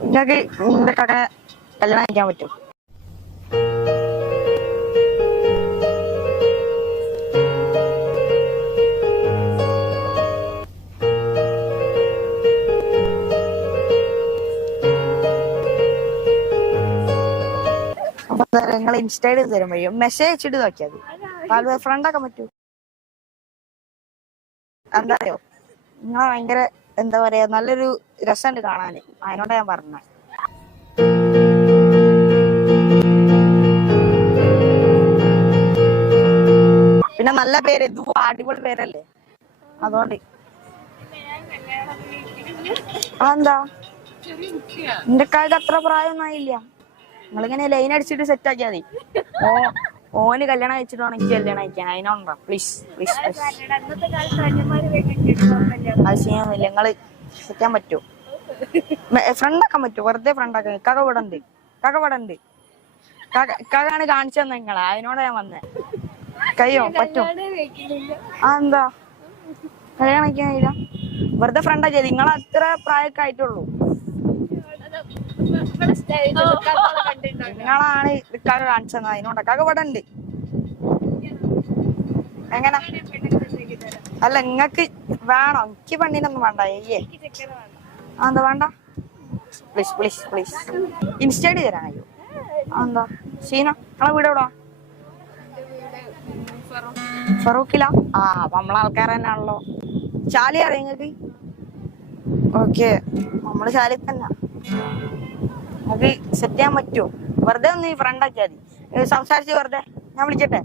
നിങ്ങൾക്ക് നിന്റെ കാക്കനെ കല്യാണം കഴിക്കാൻ പറ്റും? അപ്പൊ നിങ്ങൾ ഇൻസ്റ്റയിൽ തരുമ്പോഴോ മെസ്സേജ് അയച്ചിട്ട് നോക്കിയാൽ മതി. അത് ഫ്രണ്ടാക്കാൻ പറ്റൂ. എന്താ അറിയോ, നിങ്ങൾ ഭയങ്കര എന്താ പറയാ നല്ലൊരു രസമുണ്ട് കാണാന്, അതിനോട് ഞാൻ പറഞ്ഞ. പിന്നെ നല്ല പേര്, ഇത് അടിപൊളി പേരല്ലേ, അതുകൊണ്ട്. അതെന്താ? എന്റെ കാലത്ത് അത്ര പ്രായമൊന്നും ആയില്ല. നിങ്ങളിങ്ങനെ ലൈൻ അടിച്ചിട്ട് സെറ്റ് ആക്കിയാ മതി. ഓന് കല്യാണം കഴിച്ചിട്ട് വേണം എനിക്ക് കല്യാണം കഴിക്കാൻ. അതിനോണ്ടാ പ്ലീസ് പ്ലീസ് പ്ലീസ്. അത് ചെയ്യാന്നില്ല. നിങ്ങള് സെറ്റാൻ പറ്റുമോ? ഫ്രണ്ടാക്കാൻ പറ്റുമോ? വെറുതെ ഫ്രണ്ടാക്കാൻ. കക പടണ്ട്, കക പടണ്ട്. കകാണ് കാണിച്ചു തന്നെ നിങ്ങളെ, അതിനോടാ ഞാൻ വന്നേ. കഴിയോ? പറ്റും? അതെന്താ കല്യാണം കഴിക്കാനില്ല? വെറുതെ ഫ്രണ്ടാക്കിയത്. നിങ്ങൾ അത്ര പ്രായമൊക്കെ ആയിട്ടുള്ളൂ. നിങ്ങളാണ് ഇക്കാക്ക കാണിച്ചത്, അതിനോണ്ട. കാക്ക ഇവിടെ ഉണ്ട്. എങ്ങനെ? അല്ല നിങ്ങക്ക് വേണോ? എനിക്ക് പെണ്ണിനൊന്നും വേണ്ട. അയ്യേ, എന്താ വേണ്ട? Please please please. ഇൻസ്റ്റേഡ് തരാൻ കഴിയോ? എന്താ ഷീന, നിങ്ങളെ വീട് എവിടാ? ഫറൂഖില. ആ നമ്മളെ ആൾക്കാർ തന്നെയാണല്ലോ. ചാലി അറിയാം നിങ്ങക്ക്? ഓക്കെ, നമ്മള് ചാലി തന്നെ. നമുക്ക് സെറ്റ് ചെയ്യാൻ പറ്റുമോ? വെറുതെ ഒന്ന് ഫ്രണ്ട് ആക്കിയാൽ മതി. സംസാരിച്ച് വെറുതെ ഞാൻ വിളിക്കട്ടെ?